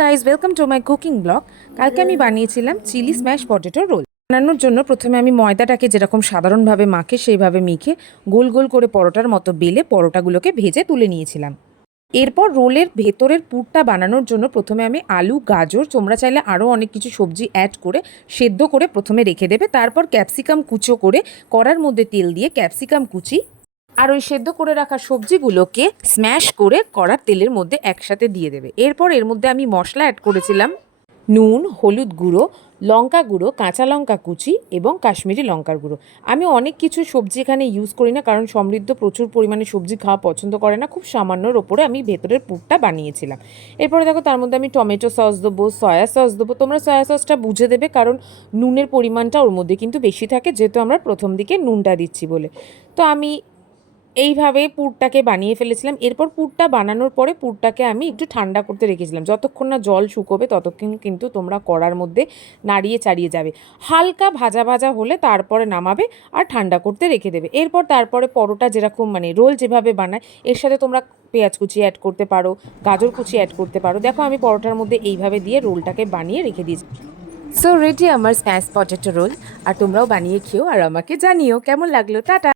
Guys, welcome to my cooking blog. কালকে আমি বানিয়েছিলাম চিলি স্ম্যাশ পটেটো রোল। বানানোর জন্য প্রথমে আমি ময়দাটাকে যেরকম সাধারণভাবে মাখে সেইভাবে মেখে গোল গোল করে পরোটার মতো বেলে পরোটাগুলোকে ভেজে তুলে নিয়েছিলাম। এরপর রোলের ভেতরের পুরটা বানানোর জন্য প্রথমে আমি আলু, গাজর, তোমরা চাইলে আরও অনেক কিছু সবজি অ্যাড করে সেদ্ধ করে প্রথমে রেখে দেবে। তারপর ক্যাপসিকাম কুচো করে কড়ার মধ্যে তেল দিয়ে ক্যাপসিকাম কুচি আর ওই সেদ্ধ করে রাখা সবজিগুলোকে স্ম্যাশ করে কড়ার তেলের মধ্যে একসাথে দিয়ে দেবে। এরপর এর মধ্যে আমি মশলা অ্যাড করেছিলাম নুন, হলুদ গুঁড়ো, লঙ্কা গুঁড়ো, কাঁচা লঙ্কা কুচি এবং কাশ্মীরি লঙ্কার গুঁড়ো। আমি অনেক কিছু সবজি এখানে ইউজ করি না, কারণ সমৃদ্ধ প্রচুর পরিমাণে সবজি খাওয়া পছন্দ করে না। খুব সামান্যর ওপরে আমি ভেতরের পুরটা বানিয়েছিলাম। এরপরে দেখো তার মধ্যে আমি টমেটো সস দেবো, সয়া সস দেবো। তোমরা সয়া সসটা বুঝে দেবে, কারণ নুনের পরিমাণটা ওর মধ্যে কিন্তু বেশি থাকে, যেহেতু আমরা প্রথম দিকে নুনটা দিচ্ছি বলে। তো আমি এইভাবে পুরটাকে বানিয়ে ফেলেছিলাম। এরপর পুরটা বানানোর পরে পুরটাকে আমি একটু ঠান্ডা করতে রেখেছিলাম। যতক্ষণ না জল শুকোবে ততক্ষণ কিন্তু তোমরা কড়ার মধ্যে নাড়িয়ে চাড়িয়ে যাবে। হালকা ভাজা ভাজা হলে তারপরে নামাবে আর ঠান্ডা করতে রেখে দেবে। এরপর তারপরে পরোটা যেরকম রোল যেভাবে বানায় এর সাথে তোমরা পেঁয়াজ কুচি অ্যাড করতে পারো, গাজর কুচি অ্যাড করতে পারো। দেখো আমি পরোটার মধ্যে এইভাবে দিয়ে রোলটাকে বানিয়ে রেখে দিয়েছি। সো রেডি আমার স্ম্যাশ পটেটো রোল। আর তোমরাও বানিয়ে খেও আর আমাকে জানিও কেমন লাগলো। টাটা।